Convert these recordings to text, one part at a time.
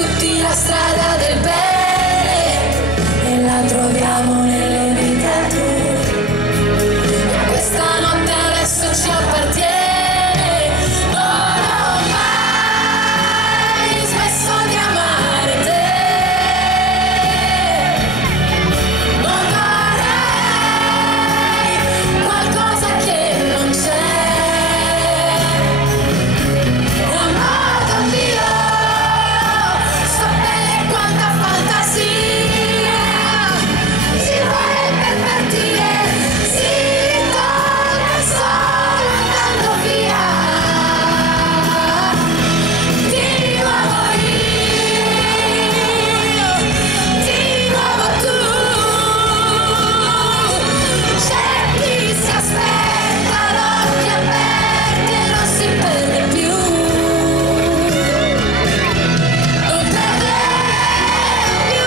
tutti la strada del bene e la troviamo nelle vite altrui. E questa notte adesso ci appartiene. Non ho mai smesso di amare te. Non vorrei qualcosa che non c'è. Amata mia, so bene quanta fantasia ci vorrebbe per dire si torna solo andando via. Di nuovo io, di nuovo tu. C'è chi si aspetta ad occhi aperti e non si perde più. Non perde più.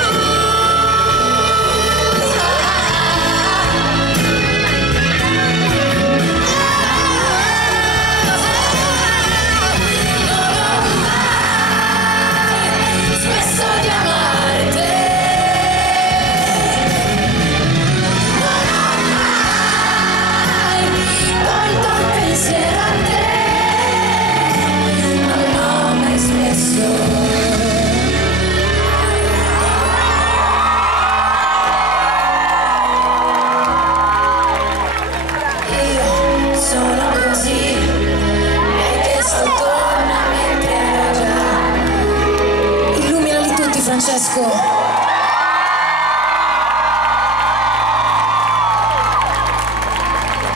Non ho mai smesso di amare te. Non ho mai tolto un pensiero a te. Non ho mai smesso. Io sono così e che sto torna mentre era già. Illuminali tutti, Francesco.